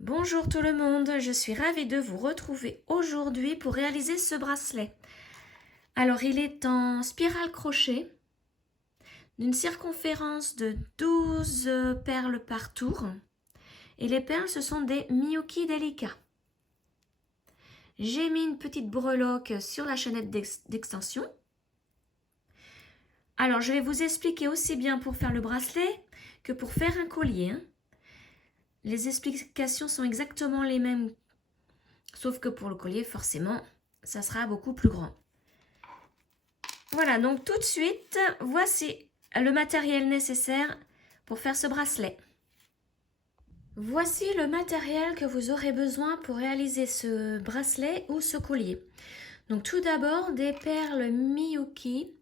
Bonjour tout le monde, je suis ravie de vous retrouver aujourd'hui pour réaliser ce bracelet. Alors il est en spirale crochet d'une circonférence de 12 perles par tour et les perles ce sont des Miyuki Delica. J'ai mis une petite breloque sur la chaînette d'extension. Alors je vais vous expliquer aussi bien pour faire le bracelet que pour faire un collier. Les explications sont exactement les mêmes, sauf que pour le collier, forcément, ça sera beaucoup plus grand. Voilà, donc tout de suite, voici le matériel nécessaire pour faire ce bracelet. Voici le matériel que vous aurez besoin pour réaliser ce bracelet ou ce collier. Donc tout d'abord, des perles Miyuki.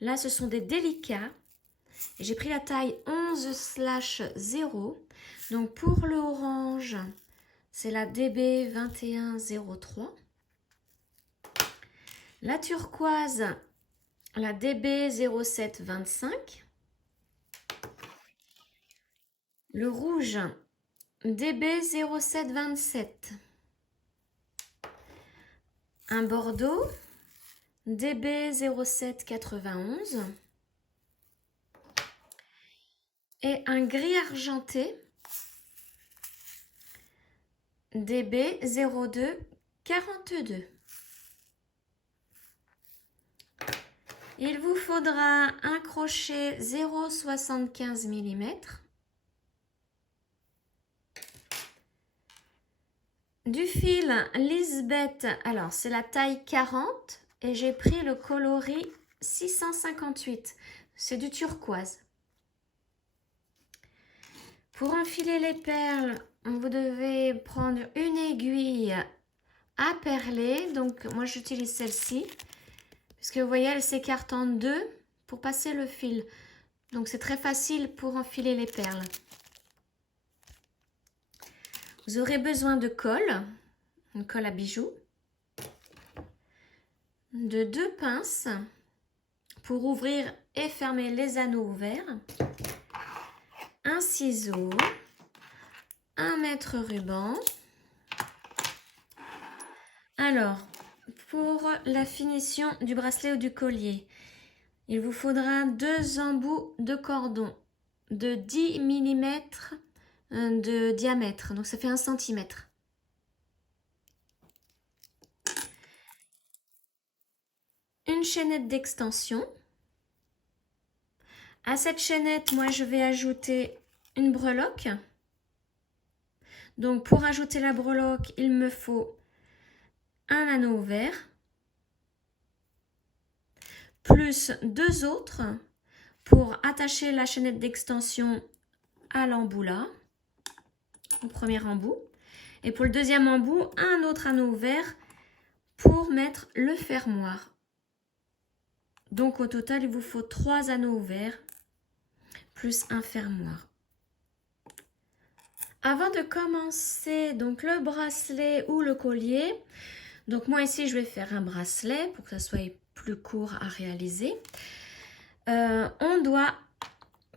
Là, ce sont des délicats. J'ai pris la taille 11/0. Donc pour le orange, c'est la DB 2103. La turquoise, la DB 0725. Le rouge, DB 0727. Un bordeaux, DB 0791. Et un gris argenté, DB 0242. Il vous faudra un crochet 0,75 mm, du fil Lisbeth, alors c'est la taille 40 et j'ai pris le coloris 658, c'est du turquoise. Pour enfiler les perles, vous devez prendre une aiguille à perler, donc moi j'utilise celle-ci. Puisque vous voyez, elle s'écarte en deux pour passer le fil. Donc c'est très facile pour enfiler les perles. Vous aurez besoin de colle, une colle à bijoux, de 2 pinces pour ouvrir et fermer les anneaux ouverts, un ciseau, un mètre ruban. Alors, pour la finition du bracelet ou du collier, il vous faudra 2 embouts de cordon de 10 mm de diamètre, donc ça fait 1 cm. Une chaînette d'extension. À cette chaînette, moi je vais ajouter une breloque. Donc pour ajouter la breloque, il me faut un anneau ouvert, plus 2 autres pour attacher la chaînette d'extension à l'embout là, au premier embout. Et pour le deuxième embout, un autre anneau ouvert pour mettre le fermoir. Donc au total, il vous faut 3 anneaux ouverts plus un fermoir. Avant de commencer donc le bracelet ou le collier, donc moi ici je vais faire un bracelet pour que ça soit plus court à réaliser. On doit,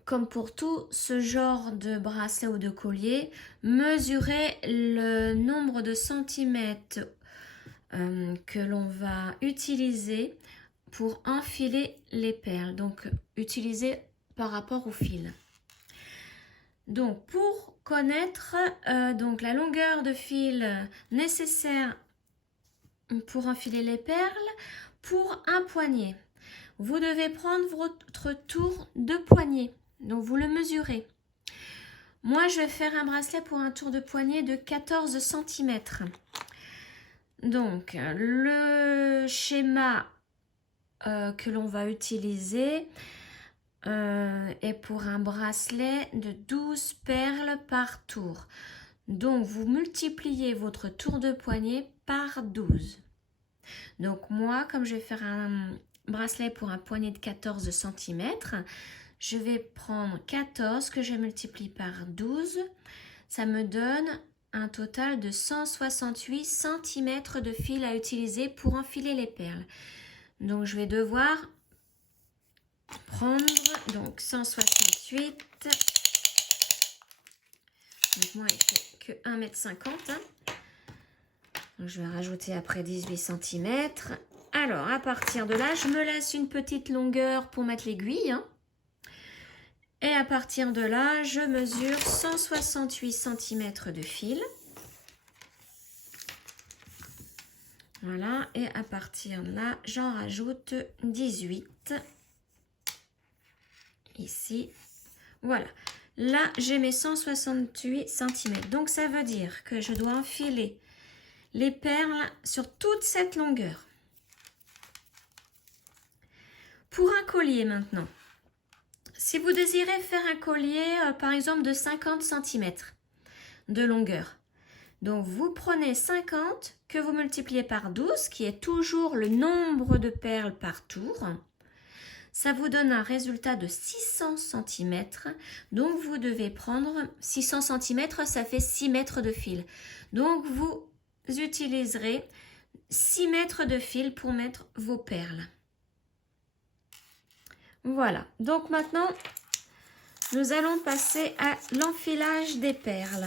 comme pour tout ce genre de bracelet ou de collier, mesurer le nombre de centimètres que l'on va utiliser pour enfiler les perles, donc utiliser par rapport au fil. Donc pour connaître donc la longueur de fil nécessaire pour enfiler les perles, pour un poignet, vous devez prendre votre tour de poignet, donc vous le mesurez. Moi je vais faire un bracelet pour un tour de poignet de 14 cm. Donc le schéma que l'on va utiliser est pour un bracelet de 12 perles par tour. Donc vous multipliez votre tour de poignet par 12. Donc moi, comme je vais faire un bracelet pour un poignet de 14 cm, je vais prendre 14 que je multiplie par 12. Ça me donne un total de 168 cm de fil à utiliser pour enfiler les perles. Donc je vais devoir prendre donc 168 Donc moi, il fait que 1,50 m. Donc je vais rajouter après 18 cm. Alors, à partir de là, je me laisse une petite longueur pour mettre l'aiguille. Et à partir de là, je mesure 168 cm de fil. Voilà, et à partir de là, j'en rajoute 18. Ici, voilà. Là, j'ai mes 168 cm. Donc, ça veut dire que je dois enfiler les perles sur toute cette longueur. Pour un collier maintenant, si vous désirez faire un collier, par exemple, de 50 cm de longueur, donc vous prenez 50 que vous multipliez par 12, qui est toujours le nombre de perles par tour. Ça vous donne un résultat de 600 cm. Donc vous devez prendre 600 cm, ça fait 6 mètres de fil. Donc vous utiliserez 6 mètres de fil pour mettre vos perles. Voilà, donc maintenant, nous allons passer à l'enfilage des perles.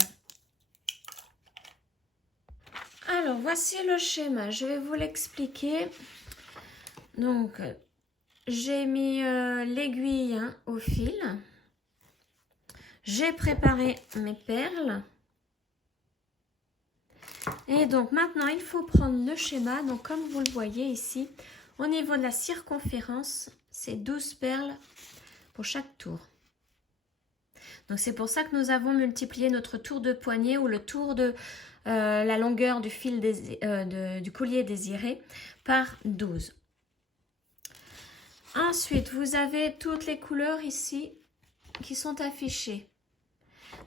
Alors, voici le schéma, je vais vous l'expliquer. Donc, j'ai mis l'aiguille au fil. J'ai préparé mes perles. Et donc, maintenant, il faut prendre le schéma. Donc, comme vous le voyez ici, au niveau de la circonférence, c'est 12 perles pour chaque tour. Donc, c'est pour ça que nous avons multiplié notre tour de poignet ou le tour de la longueur du fil du collier désiré par 12. Ensuite, vous avez toutes les couleurs ici qui sont affichées.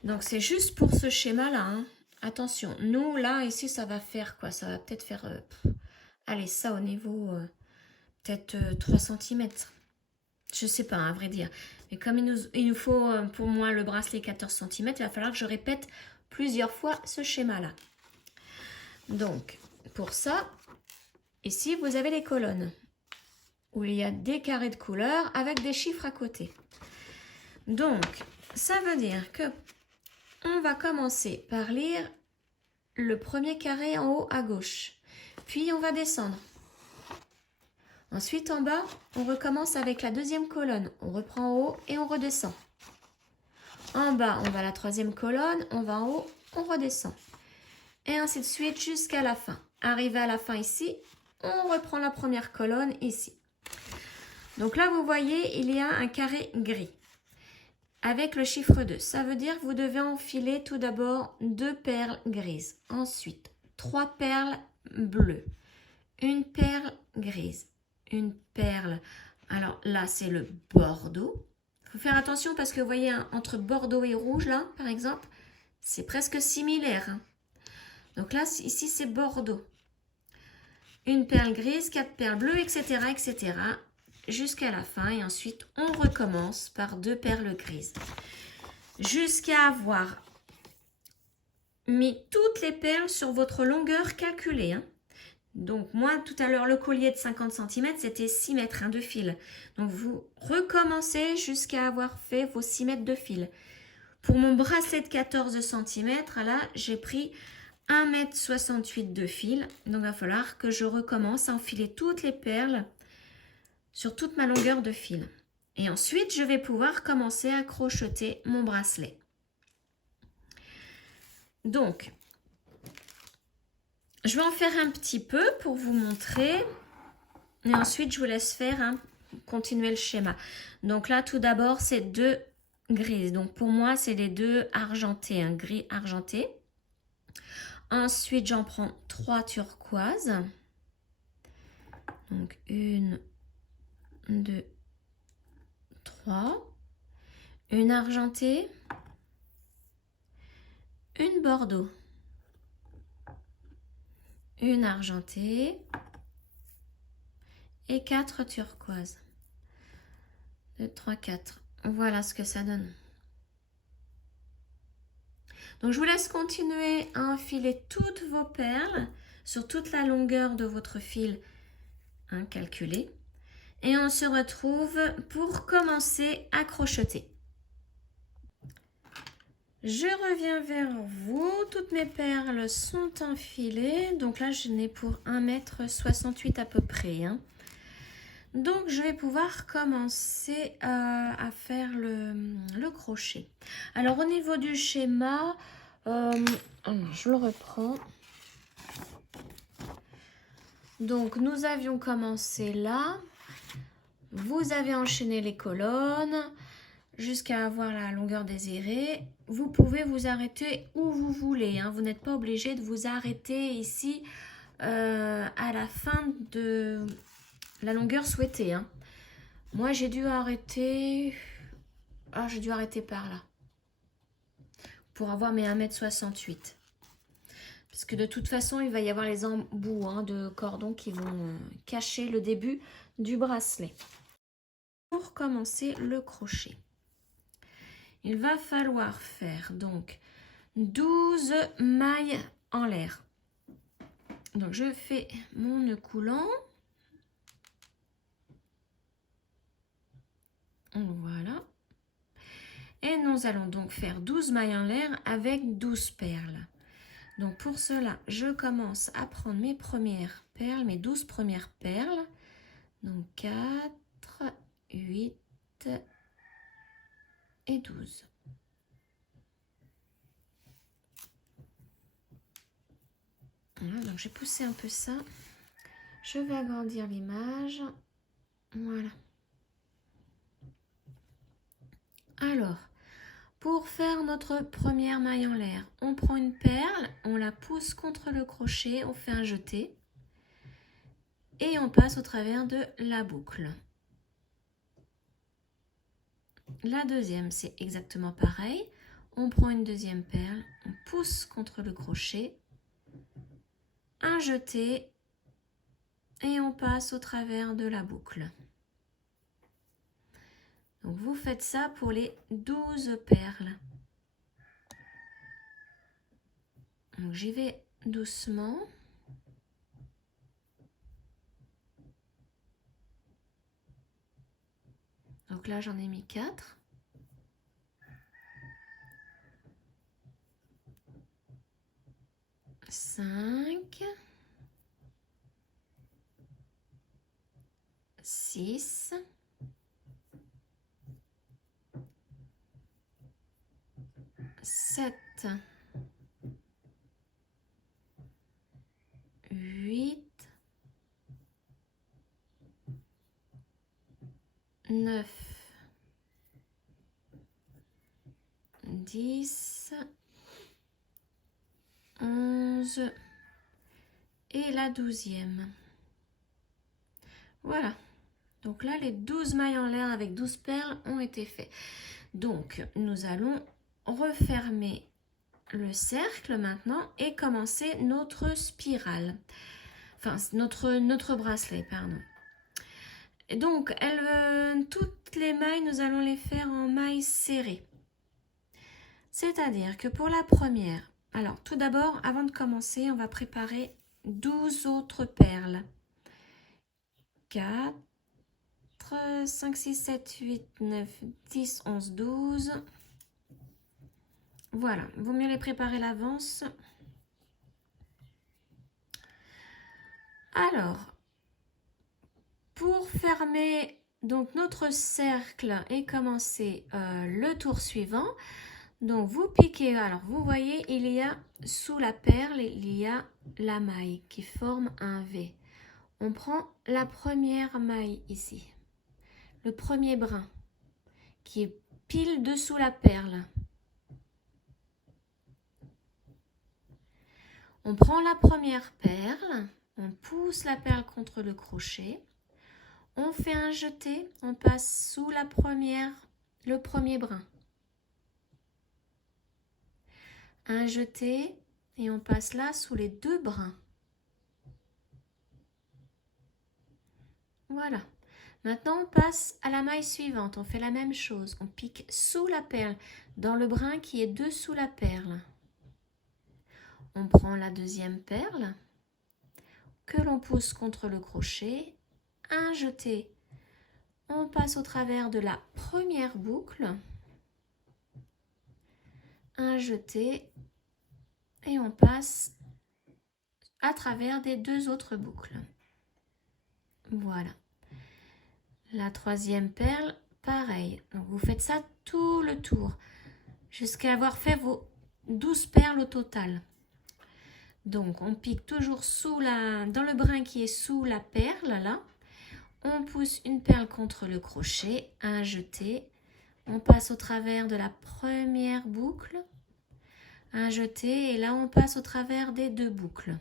Donc, c'est juste pour ce schéma-là. Hein. Attention, nous, là, ici, ça va faire quoi? Ça va peut-être faire, allez, ça au niveau, peut-être 3 cm. Je sais pas, à vrai dire. Mais comme il nous faut, pour moi, le bracelet 14 cm, il va falloir que je répète plusieurs fois ce schéma-là. Donc, pour ça, ici, vous avez les colonnes où il y a des carrés de couleurs avec des chiffres à côté. Donc, ça veut dire que on va commencer par lire le premier carré en haut à gauche. Puis, on va descendre. Ensuite, en bas, on recommence avec la deuxième colonne. On reprend en haut et on redescend. En bas, on va à la troisième colonne, on va en haut, on redescend. Et ainsi de suite jusqu'à la fin. Arrivé à la fin ici, on reprend la première colonne ici. Donc là, vous voyez, il y a un carré gris avec le chiffre 2. Ça veut dire que vous devez enfiler tout d'abord 2 perles grises. Ensuite, 3 perles bleues. Une perle grise. Une perle. Alors là, c'est le bordeaux. Il faut faire attention parce que vous voyez, hein, entre bordeaux et rouge, là, par exemple, c'est presque similaire. Hein. Donc là, ici, c'est bordeaux. Une perle grise, 4 perles bleues, etc., etc., jusqu'à la fin. Et ensuite, on recommence par 2 perles grises. Jusqu'à avoir mis toutes les perles sur votre longueur calculée. Hein. Donc, moi, tout à l'heure, le collier de 50 cm, c'était 6 mètres de fil. Donc, vous recommencez jusqu'à avoir fait vos 6 mètres de fil. Pour mon bracelet de 14 cm, là, j'ai pris 1,68 m de fil. Donc, il va falloir que je recommence à enfiler toutes les perles sur toute ma longueur de fil. Et ensuite, je vais pouvoir commencer à crocheter mon bracelet. Donc, je vais en faire un petit peu pour vous montrer. Et ensuite, je vous laisse faire, hein, continuer le schéma. Donc là, tout d'abord, c'est 2 grises. Donc pour moi, c'est les 2 argentés, un gris argenté. Ensuite, j'en prends 3 turquoises. Donc 1, 2, 3. Une argentée. Une bordeaux. Une argentée. Et 4 turquoises. 2, 3, 4. Voilà ce que ça donne. Donc, je vous laisse continuer à enfiler toutes vos perles sur toute la longueur de votre fil calculé. Et on se retrouve pour commencer à crocheter. Je reviens vers vous. Toutes mes perles sont enfilées. Donc là, je n'ai pour 1,68 m à peu près. Hein. Donc, je vais pouvoir commencer à faire le crochet. Alors, au niveau du schéma, je le reprends. Donc, nous avions commencé là. Vous avez enchaîné les colonnes jusqu'à avoir la longueur désirée. Vous pouvez vous arrêter où vous voulez. Hein. Vous n'êtes pas obligé de vous arrêter ici à la fin de la longueur souhaitée. Hein. Moi, j'ai dû arrêter... Ah, j'ai dû arrêter par là. Pour avoir mes 1,68 m. Parce que de toute façon, il va y avoir les embouts de cordon qui vont cacher le début du bracelet. Pour commencer le crochet, il va falloir faire donc 12 mailles en l'air. Donc, je fais mon nœud coulant. Voilà. Et nous allons donc faire 12 mailles en l'air avec 12 perles. Donc pour cela, je commence à prendre mes premières perles, mes 12 premières perles. Donc 4, 8 et 12. Voilà, donc j'ai poussé un peu ça. Je vais agrandir l'image. Voilà. Alors, pour faire notre première maille en l'air, on prend une perle, on la pousse contre le crochet, on fait un jeté et on passe au travers de la boucle. La deuxième, c'est exactement pareil. On prend une deuxième perle, on pousse contre le crochet, un jeté et on passe au travers de la boucle. Donc vous faites ça pour les 12 perles. Donc j'y vais doucement. Donc là j'en ai mis 4. Cinq. 6. 7. 8. 9. 10. 11. Et la 12e. Voilà. Donc là, les 12 mailles en l'air avec 12 perles ont été faites. Donc, nous allons refermer le cercle maintenant et commencer notre spirale. Enfin, notre bracelet, pardon. Et donc, toutes les mailles, nous allons les faire en mailles serrées. C'est-à-dire que pour la première, alors tout d'abord, avant de commencer, on va préparer 12 autres perles. 4, 5, 6, 7, 8, 9, 10, 11, 12. Voilà, vaut mieux les préparer à l'avance. Alors, pour fermer donc notre cercle et commencer le tour suivant, donc vous piquez, alors vous voyez, il y a sous la perle, il y a la maille qui forme un V. On prend la première maille ici, le premier brin qui est pile dessous la perle. On prend la première perle, on pousse la perle contre le crochet, on fait un jeté, on passe sous le premier brin. Un jeté et on passe là sous les 2 brins. Voilà. Maintenant, on passe à la maille suivante. On fait la même chose. On pique sous la perle, dans le brin qui est dessous la perle. On prend la deuxième perle que l'on pousse contre le crochet. Un jeté. On passe au travers de la première boucle. un jeté et on passe à travers des 2 autres boucles. Voilà. La troisième perle, pareil. Donc vous faites ça tout le tour jusqu'à avoir fait vos 12 perles au total. Donc on pique toujours dans le brin qui est sous la perle là. On pousse une perle contre le crochet, un jeté. On passe au travers de la première boucle, un jeté et là on passe au travers des 2 boucles.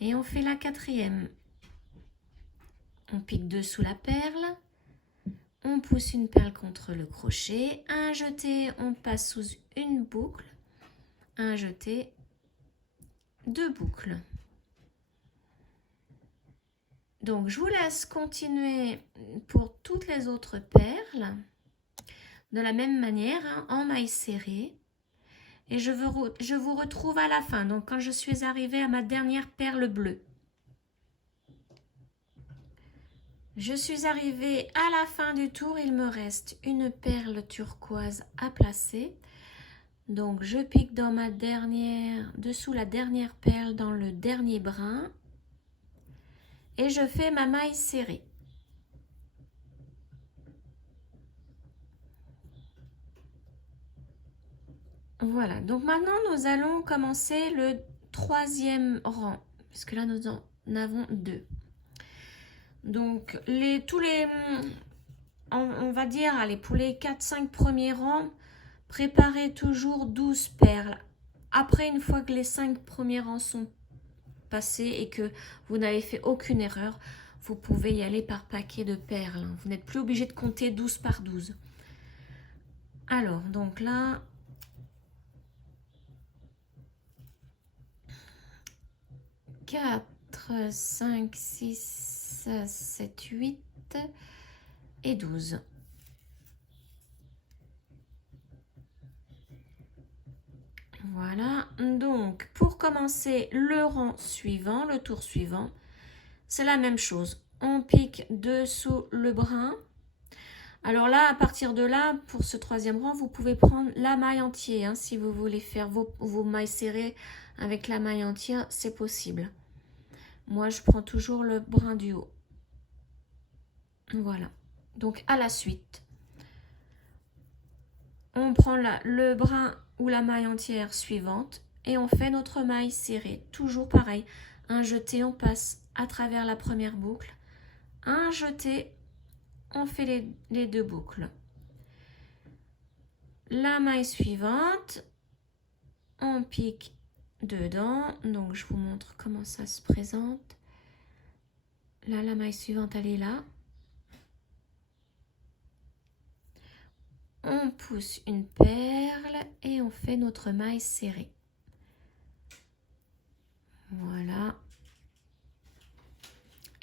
Et on fait la quatrième. On pique dessous la perle, on pousse une perle contre le crochet, un jeté, on passe sous une boucle, un jeté, 2 boucles. Donc je vous laisse continuer pour toutes les autres perles de la même manière, hein, en maille serrée. Et je vous retrouve à la fin, donc quand je suis arrivée à ma dernière perle bleue. Je suis arrivée à la fin du tour, il me reste une perle turquoise à placer. Donc je pique dans ma dernière, dessous la dernière perle dans le dernier brin. Et je fais ma maille serrée. Voilà, donc maintenant nous allons commencer le 3e rang, puisque là nous en avons 2. Donc on va dire, allez, pour les 4-5 premiers rangs, préparez toujours 12 perles. Après, une fois que les 5 premiers rangs sont passés et que vous n'avez fait aucune erreur, vous pouvez y aller par paquet de perles. Vous n'êtes plus obligé de compter 12 par 12. Alors, donc là, 4, 5, 6, 7, 8 et 12. Voilà, donc pour commencer le rang suivant, le tour suivant, c'est la même chose. On pique dessous le brin. Alors là, à partir de là, pour ce 3e rang, vous pouvez prendre la maille entière. Hein, si vous voulez faire vos mailles serrées avec la maille entière, c'est possible. Moi, je prends toujours le brin du haut. Voilà. Donc, à la suite, on prend le brin ou la maille entière suivante et on fait notre maille serrée. Toujours pareil. Un jeté, on passe à travers la première boucle. Un jeté, on fait les 2 boucles. La maille suivante, on pique dedans. Donc, je vous montre comment ça se présente. Là, la maille suivante, elle est là. On pousse une perle et on fait notre maille serrée. Voilà.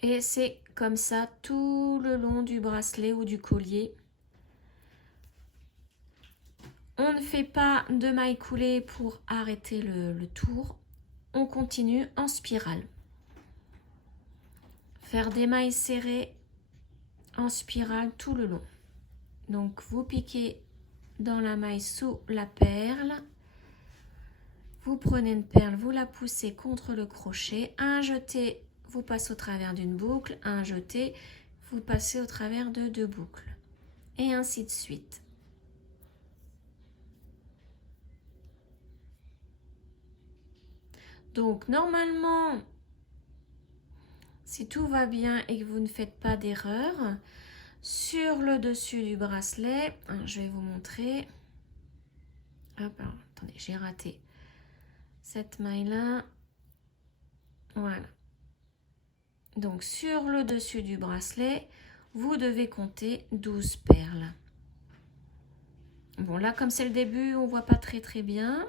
Et c'est comme ça tout le long du bracelet ou du collier. On ne fait pas de maille coulée pour arrêter le tour. On continue en spirale. Faire des mailles serrées en spirale tout le long. Donc vous piquez dans la maille sous la perle. Vous prenez une perle, vous la poussez contre le crochet. Un jeté, vous passez au travers d'une boucle. Un jeté, vous passez au travers de 2 boucles. Et ainsi de suite. Donc normalement, si tout va bien et que vous ne faites pas d'erreur, sur le dessus du bracelet, je vais vous montrer. Hop, alors, attendez, j'ai raté cette maille-là. Voilà. Donc sur le dessus du bracelet, vous devez compter 12 perles. Bon, là, comme c'est le début, on ne voit pas très bien.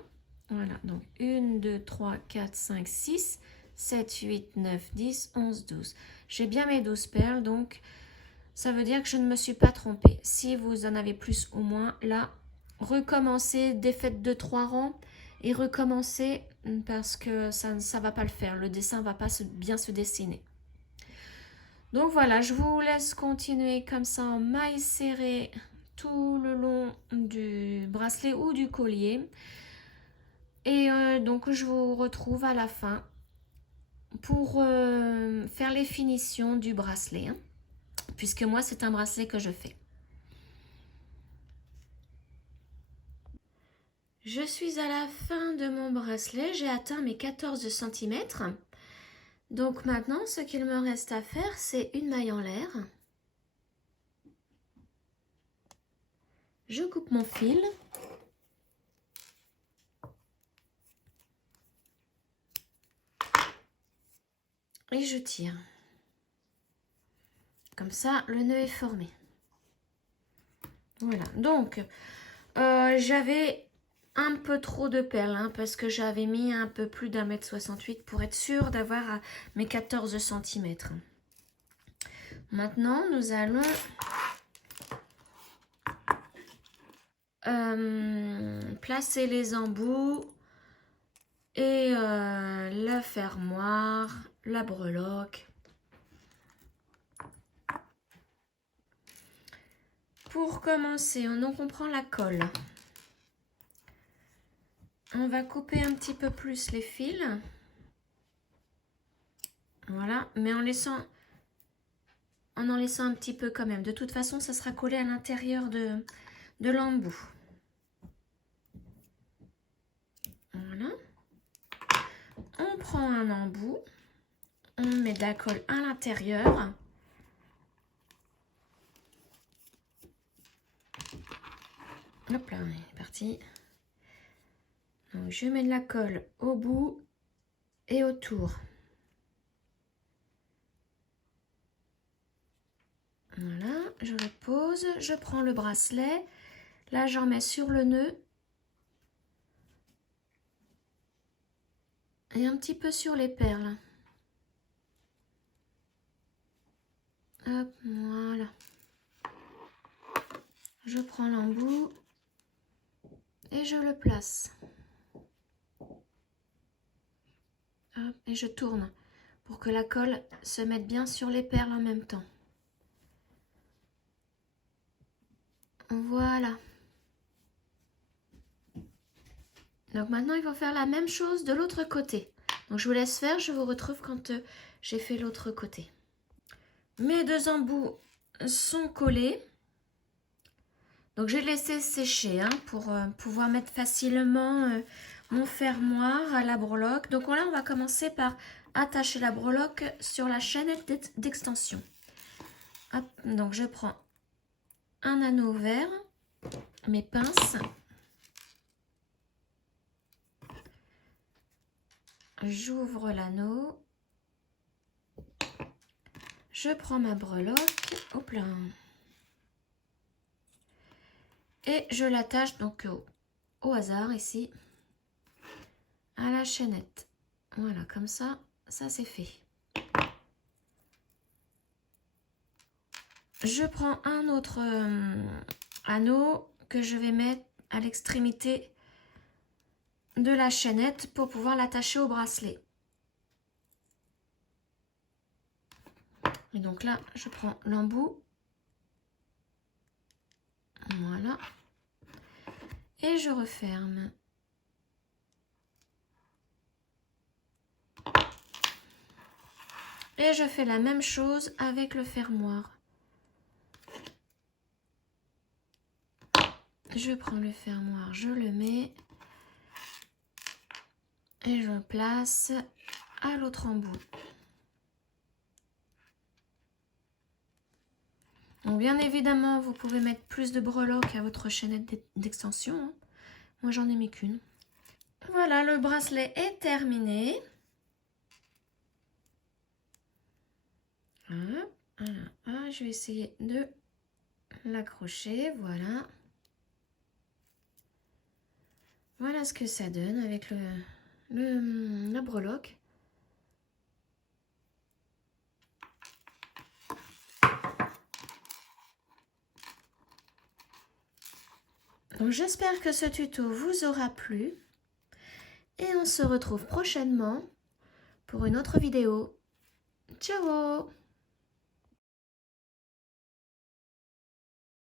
Voilà, donc 1, 2, 3, 4, 5, 6, 7, 8, 9, 10, 11, 12. J'ai bien mes 12 perles, donc ça veut dire que je ne me suis pas trompée. Si vous en avez plus ou moins, là, recommencez, défaites de 3 rangs et recommencez parce que ça ne va pas le faire. Le dessin ne va pas bien se dessiner. Donc voilà, je vous laisse continuer comme ça en maille serrée tout le long du bracelet ou du collier. Et donc je vous retrouve à la fin pour faire les finitions du bracelet, hein, puisque moi c'est un bracelet que je fais. Je suis à la fin de mon bracelet, j'ai atteint mes 14 cm. Donc maintenant, ce qu'il me reste à faire, c'est une maille en l'air. Je coupe mon fil. Et je tire. Comme ça, le nœud est formé. Voilà, donc j'avais un peu trop de perles, hein, parce que j'avais mis un peu plus d'1,68 m pour être sûre d'avoir mes 14 cm. Maintenant, nous allons placer les embouts et la fermoire, la breloque. Pour commencer, on prend la colle. On va couper un petit peu plus les fils. Voilà, mais en en laissant un petit peu quand même. De toute façon, ça sera collé à l'intérieur de l'embout. Voilà. On prend un embout. On met de la colle à l'intérieur. Hop là, on est parti. Donc, je mets de la colle au bout et autour. Voilà, je le pose, je prends le bracelet. Là, j'en mets sur le nœud. Et un petit peu sur les perles. Hop, voilà. Je prends l'embout et je le place. Hop, et je tourne pour que la colle se mette bien sur les perles en même temps. Voilà. Donc maintenant, il faut faire la même chose de l'autre côté. Donc je vous laisse faire, je vous retrouve quand j'ai fait l'autre côté. Mes deux embouts sont collés. Donc j'ai laissé sécher, hein, pour pouvoir mettre facilement mon fermoir à la breloque. Donc là, on va commencer par attacher la breloque sur la chaînette d'extension. Hop, donc je prends un anneau vert, mes pinces. J'ouvre l'anneau. Je prends ma breloque. Hop là. Et je l'attache donc au hasard ici à la chaînette. Voilà, comme ça, ça c'est fait. Je prends un autre anneau que je vais mettre à l'extrémité de la chaînette pour pouvoir l'attacher au bracelet. Et donc là, je prends l'embout. Voilà. Et je referme. Et je fais la même chose avec le fermoir. Je prends le fermoir, je le mets et je le place à l'autre embout. Donc bien évidemment, vous pouvez mettre plus de breloques à votre chaînette d'extension, hein. Moi, j'en ai mis qu'une. Voilà, le bracelet est terminé. Voilà, voilà. Je vais essayer de l'accrocher, voilà. Voilà ce que ça donne avec la breloque. Donc j'espère que ce tuto vous aura plu et on se retrouve prochainement pour une autre vidéo. Ciao!